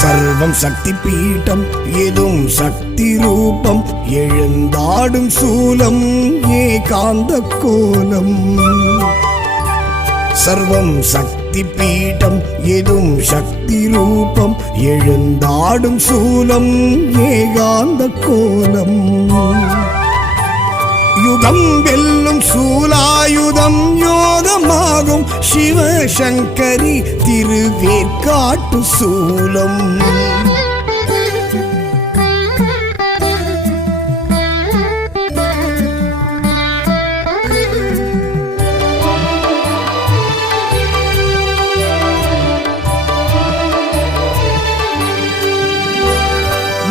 சர்வம் சக்தி பீட்டம் எதும் சக்தி ரூபம் எழுந்தாடும் சூலம் ஏகாந்த கோலம் சர்வம் சக்தி பீட்டம் எதும் சக்தி ரூபம் எழுந்தாடும் சூலம் ஏகாந்த கோலம் யுகம் வெல்லும் சூலாயுதம் யோகமாகும் சிவசங்கரி திருவேற்காட்டு சூலம்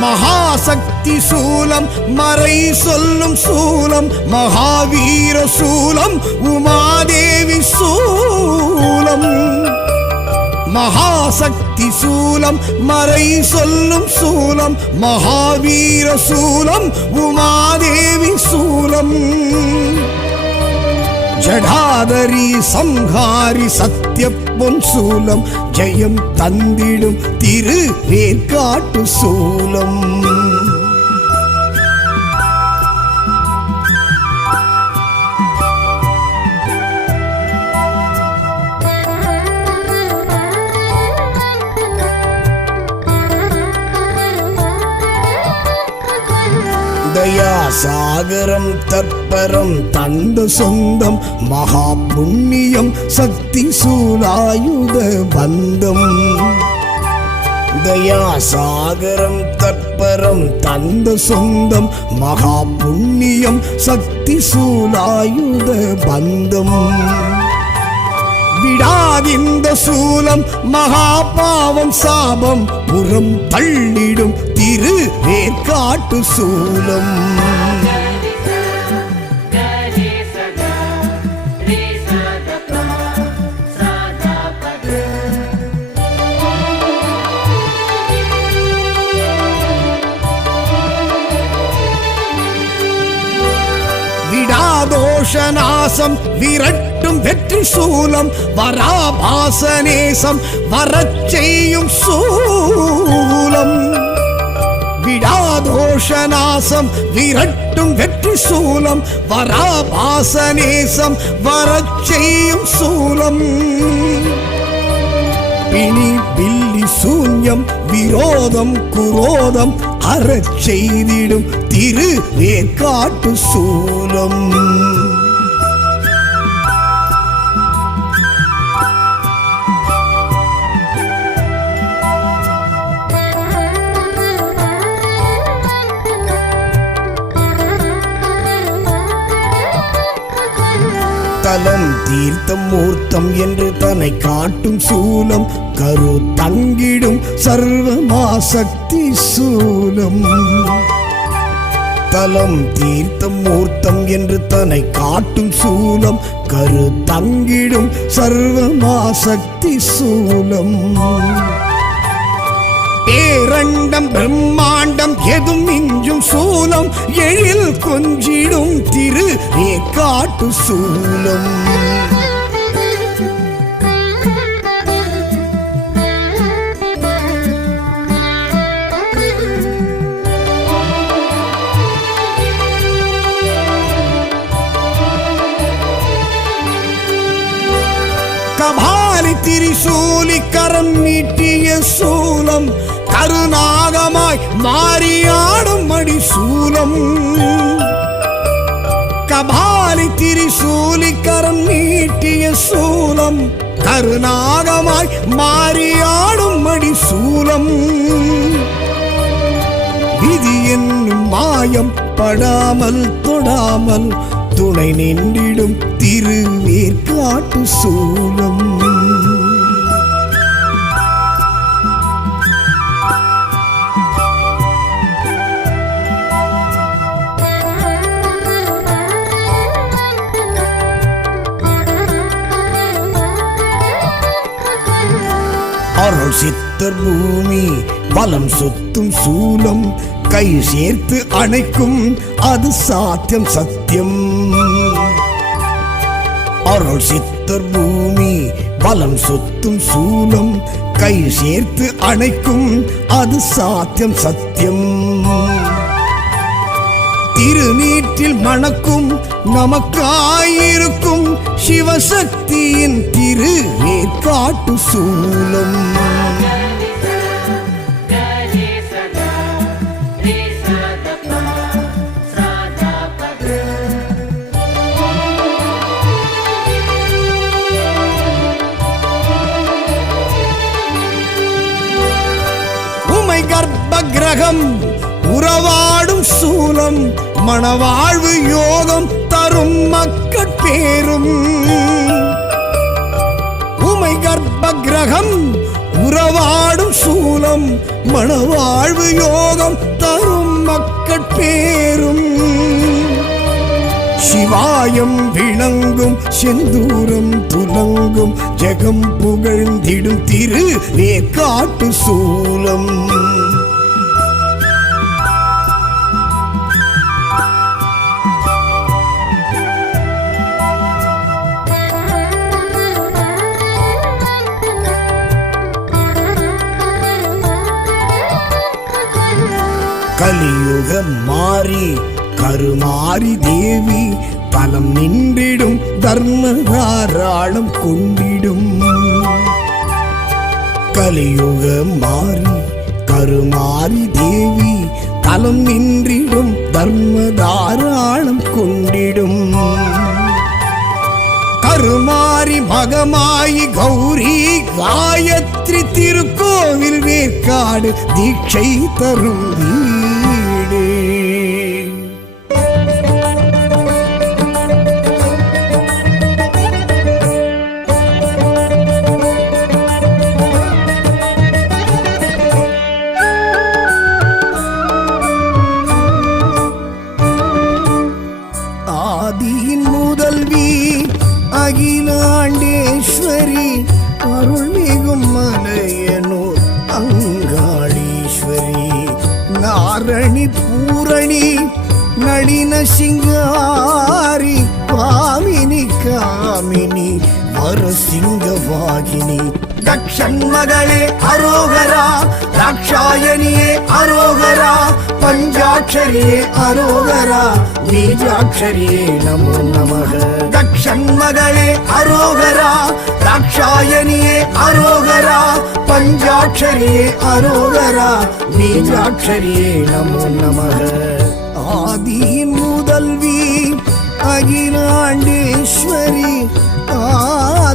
மகாசக்தி சூலம் மறை சொல்லும் சூலம் மகாவீர சூலம் உமாதேவி சூலம் மகாசக்தி சூலம் மறை சொல்லும் சூலம் மகாவீர சூலம் உமாதேவி சூலம் ஜடாதரி சம்ஹாரி சத்ய பொன் சூலம் ஜெயம் தந்திடும் திருவேற்காட்டு சூலம் தயா சாகரம் தற்பரம் தந்த சொந்தம் மகா புண்ணியம் சக்தி சூலாயுத பந்தம் தயா சாகரம் தற்பரம் தந்த சொந்தம் மகா புண்ணியம் சக்தி சூலாயுத பந்தம் விடாதிந்த சூலம் மகா பாவம் சாபம் புறம் தள்ளிடும் திருவேற்காட்டு சூலம் விடாதோஷநாசம் விரட்டும் வெற்றி சூலம் வராபாசநேசம் வரச் செய்யும் சூலம் விடாதோஷநாசம் விரட்டும் வெற்றி சூலம் வராபாசநேசம் வரச் செய்யும் சூலம் பிணி பில்லி சூன்யம் விரோதம் குரோதம் அறச் செய்திடும் திருவேற்காட்டு சூலம் தலம் தீர்த்தம் மூர்த்தம் என்று தன்னை காட்டும் சூலம் கரு தங்கிடும் சர்வமாசக்தி சூலம் தலம் தீர்த்தம் மூர்த்தம் என்று தன்னை காட்டும் சூலம் கரு தங்கிடும் சர்வமாசக்தி சூலம் பேரண்டம் பிரம்மாண்டம் எதும் மிஞ்சும் சூலம் எழில் கொஞ்சிடும் திருவேற்காட்டு சூலம் கபாலி திரிசூலி கரம் நீட்டிய சூலம் கருநாகமாய் மாறியாடும் மடி சூலம் கபாலி திரிசூலி கரம் நீட்டிய சூலம் கருநாகமாய் மாறியாடும் மடி சூலம் விதி என்னும் மாயம் படாமல் தொடாமல் துணை நின்றிடும் திருவேற்காட்டு சூலம் அருள் சித்தர் பூமி வலம் சுத்தும் சூலம் கை சேர்த்து அணைக்கும் அது சாத்தியம் சத்தியம் அருள் சித்தர் பூமி வலம் சொத்தும் சூலம் கை சேர்த்து அணைக்கும் அது சாத்தியம் சத்தியம். திருநீற்றில் மணக்கும் நமக்காயிருக்கும் சிவசக்தியின் திரு ஏற்காட்டு சூலம். கர்ப்ப கிரகம் உறவாடும் சூலம் மணவாழ்வு யோகம் தரும் மக்கட்பேரும். உமை கர்ப்ப கிரகம் உறவாடும் சூலம் மணவாழ்வு யோகம் தரும் மக்கட்பேரும். சிவாயம் விளங்கும் செந்தூரம் துலங்கும் ஜெகம் புகழ்ந்திடும் திரு ஏற்காட்டு சூலம். கலியுகம் மாறி கருமாரி தேவி பலம் நின்றிடும் தர்ம தாராளம் கொண்டிடும். கலியுக மாறி கருமாரி தேவி தலம் நின்றிடும் தர்ம தாராளம் கொண்டிடும். கருமாரி மகமாயி கௌரி காயத்ரி திருக்கோவில் வேற்காடு தீட்சை தரும் வீடு. ஆதியின் முதல்வி அகிலாண்டேஸ்வரி அருள்மிகும் மலையனூர் அங்காளீஸ்வரி. நாரணி பூரணி நளின சிங்காரி பாமினி காமினி வரசிங்கவாகினி. தக்ஷன் மகளே அரோகரா தாக்ஷாயணியே அரோகரா பஞ்சாட்சரியே அரோகரா பீஜாட்சரியே நமோ நமக. தக்ஷன் மகளே அரோகரா தாக்ஷாயணியே அரோகரா பஞ்சாட்சரியே அரோகரா பீஜாட்சரியே நமோ நமக. ஆதியின் முதல்வி அகிலாண்டேஸ்வரி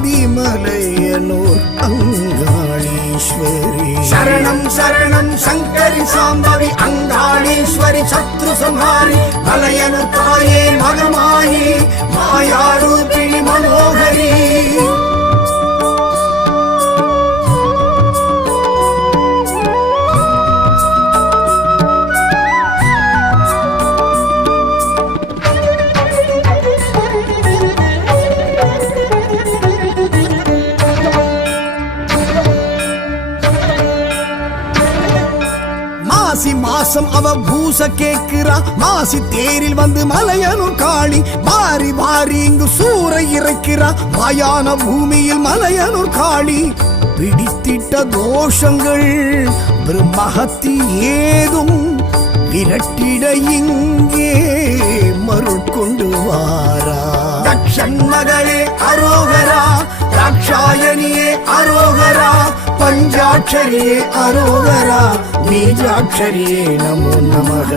ஆதிமலையனூர் அங்காளீஸ்வரி. சரணம் சரணம் சங்கரி சாம்பவி அங்காளீஸ்வரி சத்ரு சம்ஹாரி மலையனு தாயே மகமாயி மாயாரூபிணி மனோகரி. மாசம் அவ பூச கேக்குறா மாசி தேரில் வந்து மலையனூர் காளி மாறி மாறி இங்கு சூறை இறைக்கிறா மாயான பூமியில் மலையனூர் காளி. பிடித்திட்ட தோஷங்கள் பிரம்மஹத்தி ஏதும் விரட்டிட இங்கே மருள் கொண்டு வாரா. தக்ஷன் மகளே அரோகரா தாக்ஷாயணியே அரோகரா பஞ்சாட்சரியே அரோகரா பீஜாட்சரியே நமோ நமக.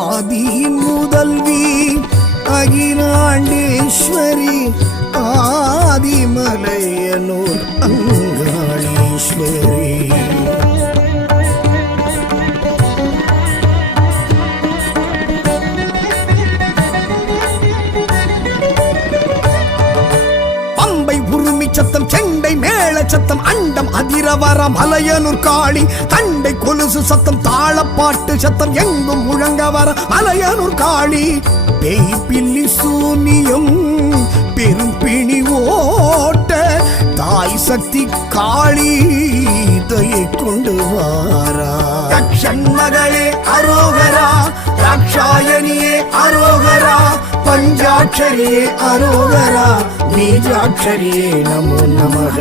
ஆதியின் முதல்வி அகிலாண்டேஸ்வரி ஆதிமலையனூர் அங்காளீஸ்வரி. சத்தம் செண்டை மேள சத்தம் அண்டம் அதிரவர மலையனூர் காளி. தண்டை கொலுசு சத்தம் தாளப்பாட்டு சத்தம் எங்கும் முழங்க வர மலையனூர் காளி. பேய் பில்லி சூனியம் பெரும் பிணி ஓட்ட தாய் சக்தி காளி தயை கொண்டு வாரா. தக்ஷன்மகளே அரோகரா, தாக்ஷாயணியே அரோகரா, பஞ்சாட்சரியே அரோகரா, பீஜாட்சரியே நமோ நமக.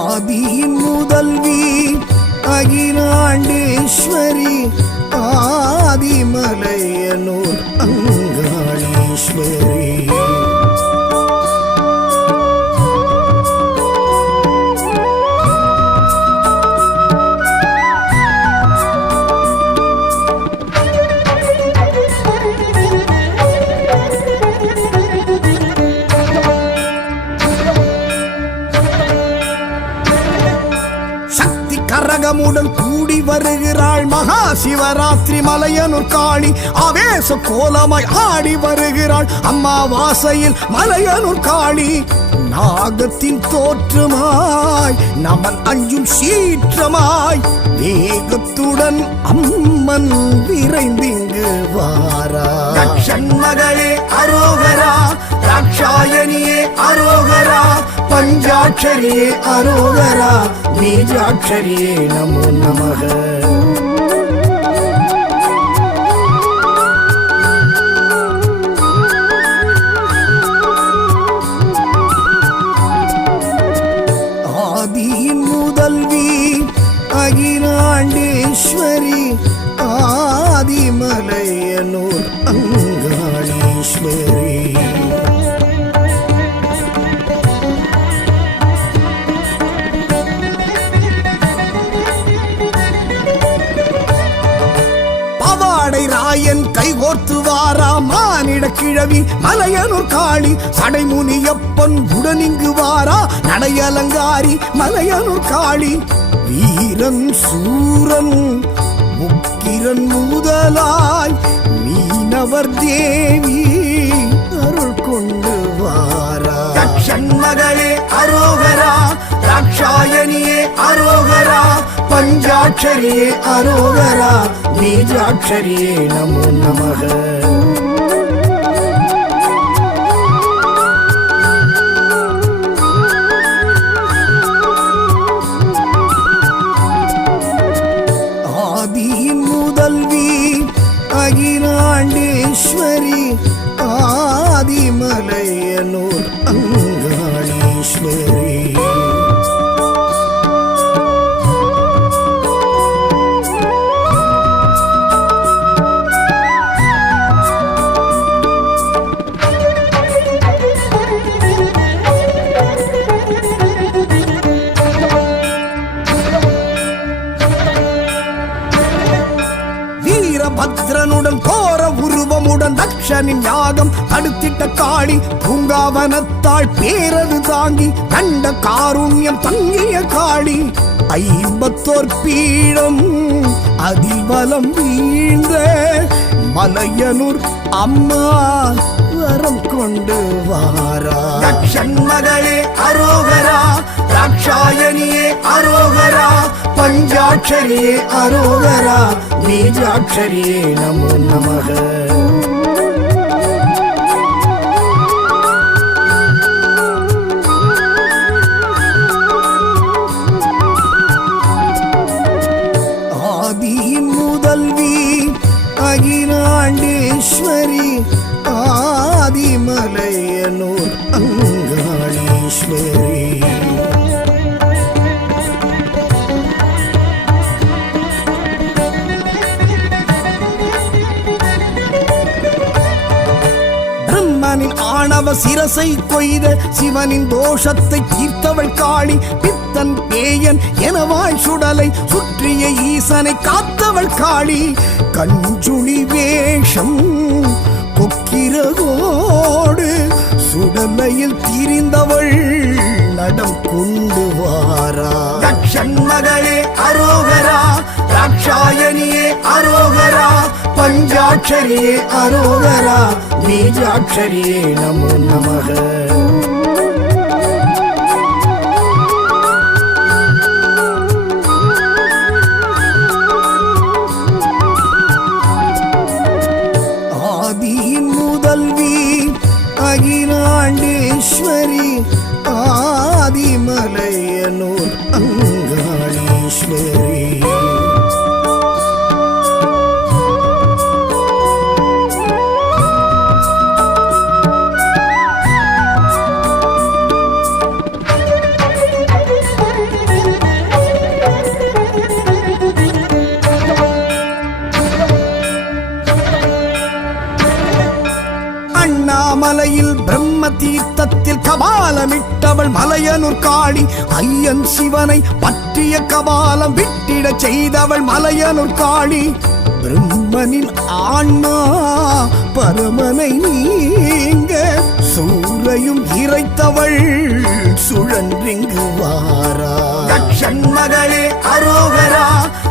ஆதியின் முதல்வி அகிலாண்டேஸ்வரி, ஆதிமலையனூர் அங்காளீஸ்வரி. கரகமுடன் கூடி வருகிறாள் மகா சிவராத்திரி மலையனூர் காளி. ஆவேச கோலமாய் ஆடி வருகிறாள் அம்மாவாசையில் மலையனூர் காளி. நாகத்தின் தோற்றமாய் நமன் அஞ்சும் சீற்றமாய் வேகத்துடன் அம்மன் விரைந்திங்கு வாரா. தக்ஷன்மகளே அரோகரா, தாக்ஷாயணியே அரோகரா, பஞ்சாட்சரியே அரோகரா, பீஜாட்சரியே நமோ நமக. ஆதியின் முதல்வி அகிலாண்டேஸ்வரி, ஆதிமலையனூர் அங்காளீஸ்வரி. ராயன் கைகோர்த்து வாரா மானிட கிழவி மலையனூர் காளி. சடைமுனியப்பன் உடனிங்கு வாரா நடையலங்காரி மலையனூர் காளி. வீரன் சூரன் முக்கிரன் முதலாய் மீனவர் தேவி அருள் கொண்டு வாரா. தக்ஷன்மகளே அரோகரா, தாக்ஷாயணியே அரோகரா, பஞ்சாட்சரியே அரோகரா, பீஜாட்சரியே நமோ நமக. ஆதியின் முதல்வி அகிலாண்டேஸ்வரி, ஆதிமலையனூர் அங்காளீஸ்வரி. பத்ரனுடன் கோர உருவமுடன் தக்ஷனின் யாகம் தடுத்திட்ட காளி. பூங்காவனத்தாள் பேரது தாங்கி கண்ட காருண்யம் தங்கிய காளி. 54 பீடம் அதிபலம் வீழ்ந்த மலையனூர் அம்மா வரம் கொண்டு வாரா. தக்ஷன்மகளே அரோகரா, தாக்ஷாயணியே அரோகரா, பஞ்சாட்சரியே அரோகரா, பீஜாட்சரியே நமோ நமக. ஆதியின் முதல்வி அகிலாண்டேஸ்வரி, ஆதிமலையனூர் அங்காளீஸ்வரி. ஆணவ சிரசை கொய்த சிவனின் தோஷத்தை தீர்த்தவள் காளி. பித்தன் பேயன் எனவாய் சுடலை சுற்றிய ஈசனை காத்தவள் காளி. கஞ்சுளி வேஷம் கொக்கிரகோடு சுடலையில் திரிந்தவள் நடம் கொண்டு வாரா. தக்ஷன்மகளே அரோகரா, தாக்ஷாயணியே அரோகரா, பஞ்சாட்சரியே அரோகரா, பீஜாட்சரியே நமோ நமக. அகிலாண்டேஸ்வரி ஆதிமலையனூர் அங்காளீஸ்வரி. அண்ணாமலையில் பிரம்ம தீர்த்தத்தில் கபாலமிட்டவள் மலையனூர் காளி. ஐயன் சிவனை பற்றிய கபாலம் விட்டிட செய்தவள் மலையனூர் காளி. பிரம்மனின் ஆன்மா பரமனை நீங்க சூரையும் இறைத்தவள் சுழன்றிங்கு வாரா. மகளே அரோகரா,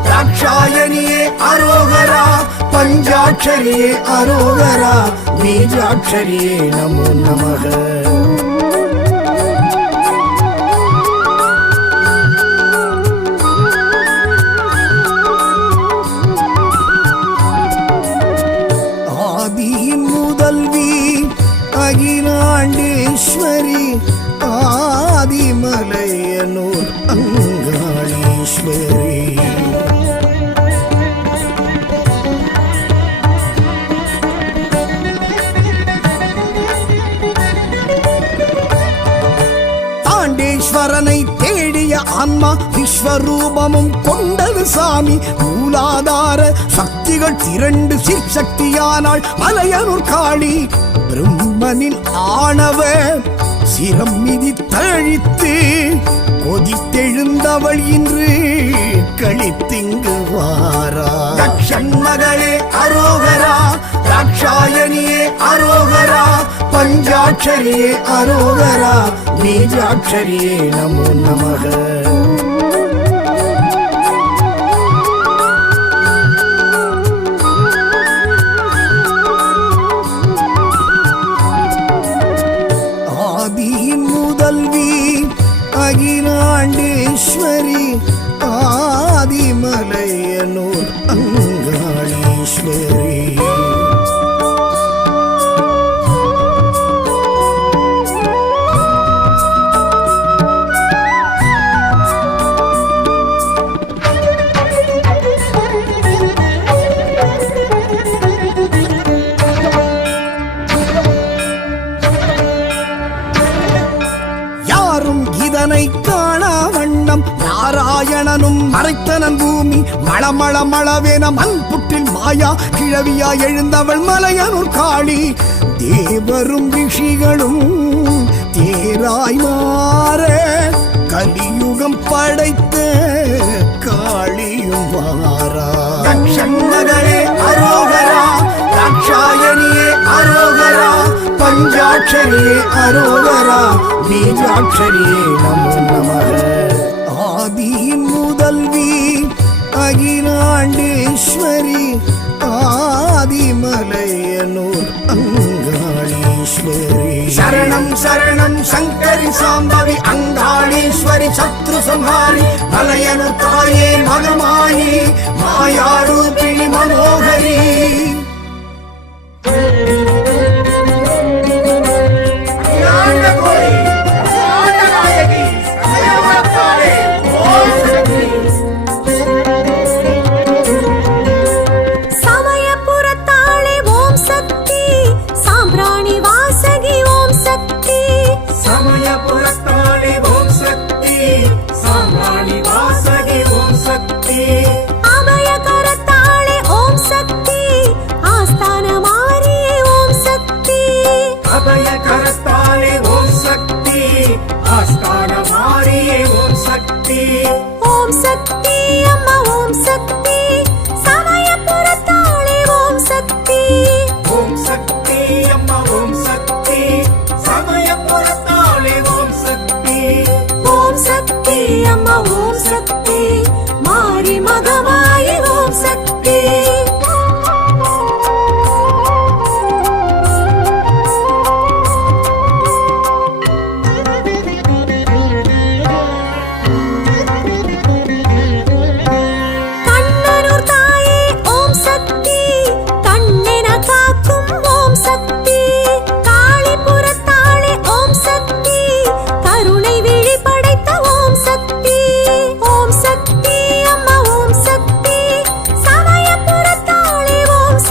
ராட்சாயணியே அரோகரா, பஞ்சாட்சரியே அரோகரா, பீஜாட்சரியே நமோ நமக. ஆதியின் முதல்வி அகிலாண்டேஸ்வரி ஆதிமலையனூர் அங்காளீஸ்வரி. தாண்டேஸ்வரனை தேடிய ஆன்மா விஸ்வரூபமும் கொண்டது சாமி. மூலாதார சக்திகள் திரண்டு சிற்சக்தியானாள் மலையனூர் காளி. பிரம்மனின் ஆணவ சிரம் மிதி தழித்து கொதித்தெழுந்தவள் இன்று கழித்திங்கு வாரா. மகளே அரோகரா, ராட்சாயணியே அரோகரா, பஞ்சாட்சரியே அரோகரா, பீஜாட்சரியே நமோ நமக. ஆதியின் முதல்வி அகிலாண்டேஸ்வரி ஆதிமலையனூர் அங்காளீஸ்வரி. இதனை காணா வண்ணம் நாராயணனும் மறைத்தனன் பூமி. மளமள மளவேன மண் புற்றில் மாயா கிழவியா எழுந்தவள் மலையனூர் காளி. தேவரும் ரிஷிகளும் தேராய் மாற கலியுகம் படைத்த காளியும் வாரா. மகளே அரோகரா, ராட்சாயணியே அரோகரா, பஞ்சாட்சரியே அரோகரா, பீஜாட்சரியே நமோ நமக. ஆதியின் முதல்வி அகிலாண்டேஸ்வரி ஆதிமலையனூர் அங்காளீஸ்வரி. சரணம் சரணம் சங்கரி சாம்பவி அங்காளீஸ்வரி சத்ரு சம்ஹாரி. மலையனூர் தாயே மகமாயி மாயாரூபிணி மனோகரி.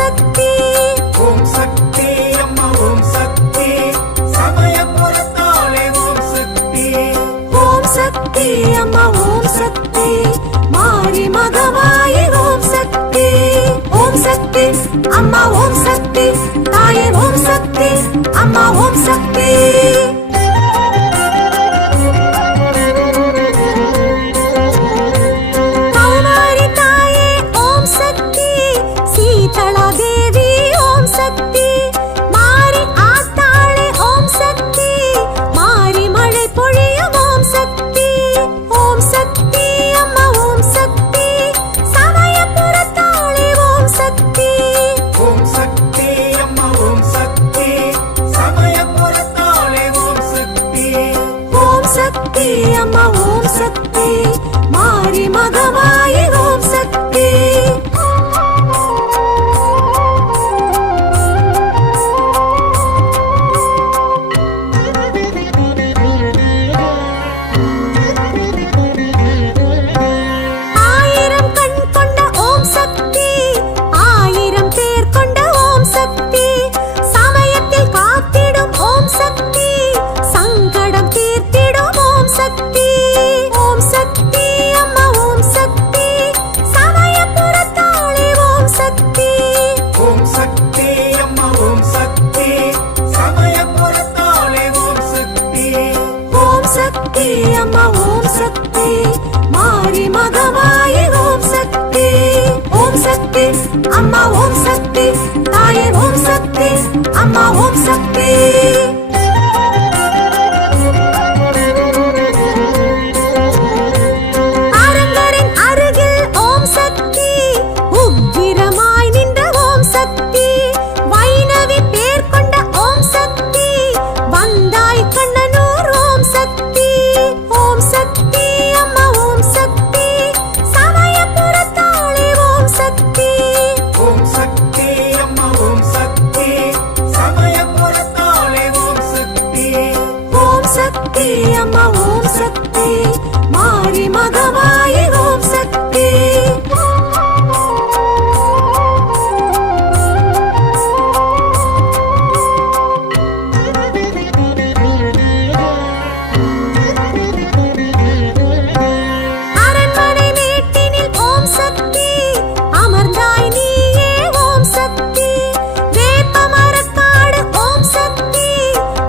சக்தி. ஓம் சக்தி அம்மா ஓம் சக்தி சமயபுரத்தாளே ஓம் சக்தி. ஓம் சக்தி அம்மா ஓம் சக்தி மாரி மகமாயி ஓம் சக்தி. ஓம் சக்தி அம்மா ஓம் சக்தி தாயே ஓம் சக்தி அம்மா ஓம் சக்தி. கௌமாரி தாயே ஓம் சக்தி சீதளா தேவி ஓம் சக்தி மாரி ஆத்தாளே ஓம் சக்தி மாரி மழை பொழியும் ஓம் சக்தி. ஓம் சக்தி அம்மா ஓம் சக்தி சமயபுரத்தாளே ஓம் சக்தி. ஓம் சக்தி அம்மா ஓம் சக்தி சமயபுரத்தாளே ஓம் சக்தி. ஓம் சக்தி அம்மா ஓம் சக்தி மாரி மகமாயி ஓம் சக்தி. ஆயிரம் கண் கொண்ட ஓம் சக்தி ஆயிரம் பேர் கொண்ட ஓம் சக்தி சமயத்தில் காத்திடும் ஓம் சக்தி சங்கடம் தீர்த்திடும் ஓம் சக்தி. ஓம் சக்தி அம்மா ஓம் சக்தி சமயபுரத்தாளே ஓம் சக்தி. ஓம் சக்தி அம்மா ஓம் சக்தி சமயபுரத்தாளே ஓம் சக்தி. ஓம் சக்தி அம்மா ஓம் சக்தி மாரி மகமாயி ஓம் சக்தி. ஓம் சக்தி அம்மா ஓம் சக்தி தாயே ஓம் சக்தி அம்மா ஓம் சக்தி. அரங்கரின் அருகில் ஓம் சக்தி உக்கிரமாய் நின்ற ஓம் சக்தி வைணவி பேர் கொண்ட ஓம் சக்தி வந்தாய் கண்ணனூர் ஓம் சக்தி. ஓம் சக்தி அம்மா ஓம் சக்தி சமயபுரத்தாளே ஓம் சக்தி. ஓம் சக்தி அம்மா ஓம் சக்தி சமயபுரத்தாளே ஓம் சக்தி. ஓம் சக்தி அம்மா ஓம் சக்தி மாரி மகமாயி ஓம் சக்தி. அரண்மனை மேட்டினில் ஓம் சக்தி அமர்ந்தாய் நீயே ஓம் சக்தி. வேப்பமரக்காடு ஓம் சக்தி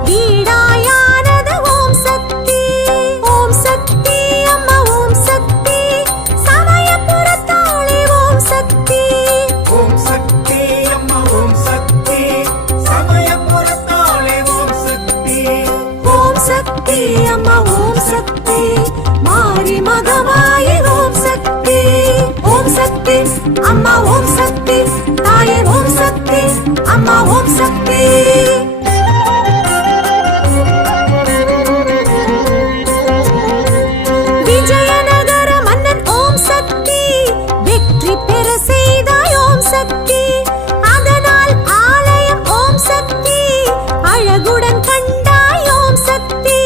வீடாயானது ஓம் சக்தி. ஓம் சக்தி அம்மா ஓம் சக்தி சமயபுரத்தாளே ஓம் சக்தி. ஓம் சக்தி அம்மா ஓம் சக்தி சமயபுரத்தாளே ஓம் சக்தி. ஓம் சக்தி அம்மா ஓம் சக்தி மாரி மகமாயி ஓம் சக்தி. ஓம் சக்தி அம்மா ஓம் சக்தி தாயே ஓம் சக்தி அம்மா ஓம் சக்தி. விஜயநகர மன்னன் ஓம் சக்தி வெற்றி பெற செய்தாய் ஓம் சக்தி அதனால் ஆலயம் ஓம் சக்தி அழகுடன் கண்டாய் ஓம் சக்தி.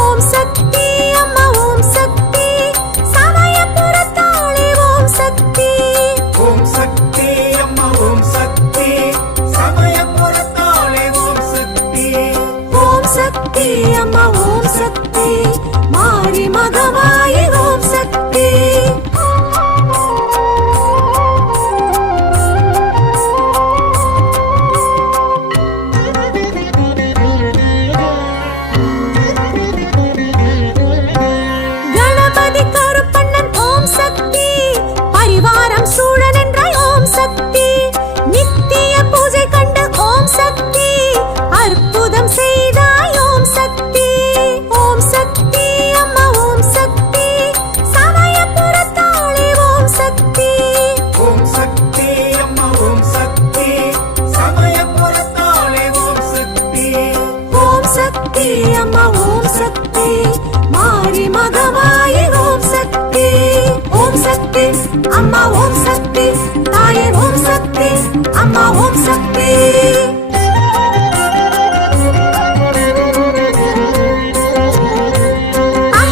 ஓம் சக்தி அம்மா ஓம் சக்தி சமயபுரத்தாளே ஓம் சக்தி. ஓம் சக்தி அம்மா ஓம் சக்தி சமயபுரத்தாளே ஓம் சக்தி. ஓம் சக்தி அம்மா ஓம் சக்தி மாரி மகமாயி ஓம் சக்தி. கணபதி கருப்பண்ணன் ஓம் சக்தி பரிவாரம் சூழ நின்றாய் ஓம் சக்தி. நித்திய பூஜை கண்டு ஓம் சக்தி அற்புதம் செய்தாய் ஓம் சக்தி. ஓம் சக்தி அம்மா ஓம் சக்தி சமயபுரத்தாளே ஓம் சக்தி. ஓம் சக்தி அம்மா ஓம் சக்தி சமயபுரத்தாளே ஓம் சக்தி. ஓம் சக்தி அம்மா ஓம் சக்தி மாரி மகமாயி ஓம் சக்தி. ஓம் சக்தி அம்மா ஓம் சக்தி தாயே ஓம் சக்தி அம்மா ஓம் சக்தி.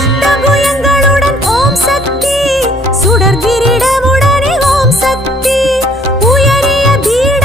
அஷ்டபுயங்களுடன் ஓம் சக்தி சுடர் கிரீடமுடனே ஓம் சக்தி உயரிய பீட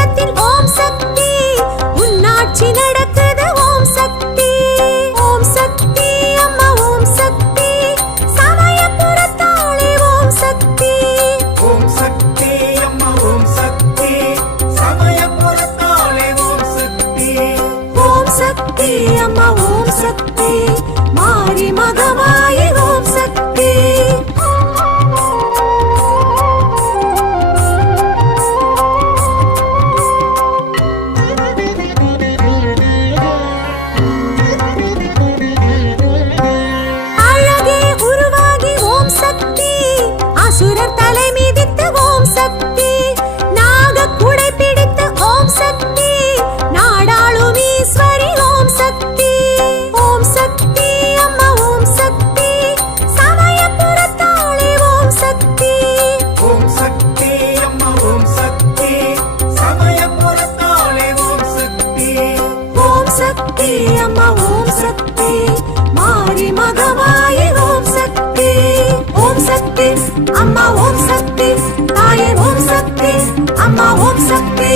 சக்தி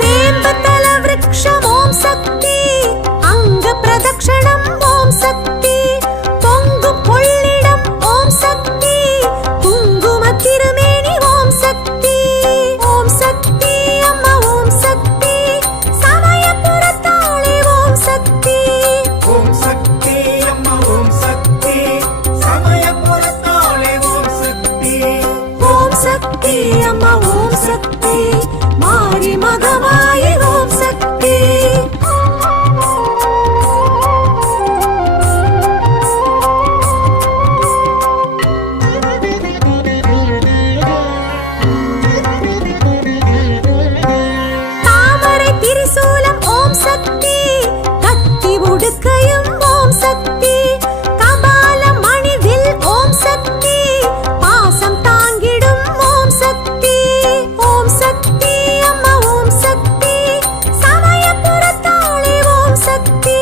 வேம்பதல விருக்ஷம் ஓம் சக்தி அங்க பிரதக்ஷணம் ஓம் சக்தி பொங்கும் கொள்ளிடம் ஓம் சக்தி குங்கும திருமேனி ஓம் சக்தி ஓம் சக்தி அம்மா ஓம் சக்தி சமயபுரத்தாளே ஓம் சக்தி ஓம் சக்தி அம்மா ஓம் சக்தி சமயபுரத்தாளே ஓம் சக்தி ஓம் சக்தி அம்மா ஓம் சக்தி மாரி மகமாயி ஓம் சக்தி தாமரை திரிசூலம் ஓம் சக்தி கத்தி உடுக்கையும் ஓம் சக்தி கபால மணிவில் ஓம் சக்தி பாசம் தாங்கிடும் ஓம் சக்தி ஓம் சக்தி அம்மா ஓம் சக்தி சமயபுரத்தாளே ஓம் சக்தி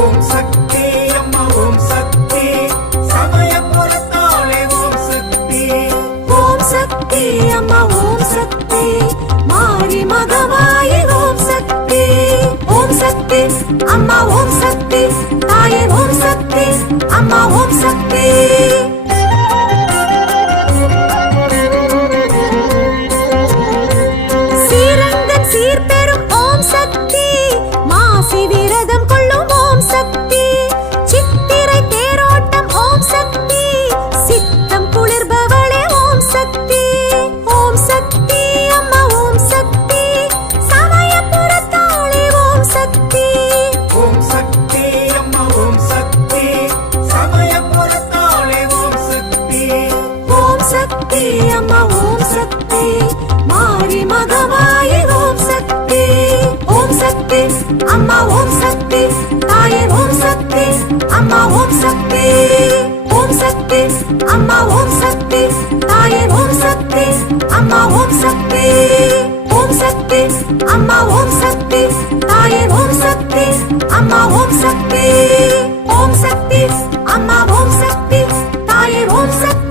ஓம் சக்தி அம்மா ஓம் சக்தி சமயபுரத்தாளே ஓம் சக்தி ஓம் சக்தி அம்மா ஓம் சக்தி மாரி மகமாயி ஓம் சக்தி ஓம் சக்தி அம்மா ஓம் சக்தி தாயே ஓம் சக்தி அம்மா ஓம் சக்தி சீரங்கன் சீர்பெறும் ஓம் சக்தி மாசி விரதம் கொள்ளும் ஓம் சக்தி சித்திரை தேரோட்டம் ஓம் சக்தி சித்தம் குளிர்பவளே ஓம் சக்தி ஓம் சக்தி அம்மா ஓம் சக்தி சமயபுரத்தாளே ஓம் சக்தி ஓம் சக்தி அம்மா ஓம் சக்தி சமயபுரத்தாளே ஓம் சக்தி ஓம் சக்தி அம்மா ஓம் சக்தி மாரி மகமாயி ஓம் சக்தி ஓம் சக்தி அம்மா ஓம் சக்தி தாயே ஓம் சக்தி அம்மா ஓம் சக்தி ஓம் சக்தி அம்மா ஓம் சக்தி தாயே ஓம் சக்தி அம்மா ஓம் சக்தி ஓம் சக்தி அம்மா ஓம் சக்தி தாயே ஓம் சக்தி அம்மா ஓம் சக்தி ஓம் சக்தி அம்மா ஓம் சக்தி தாயே ஓம் சக்தி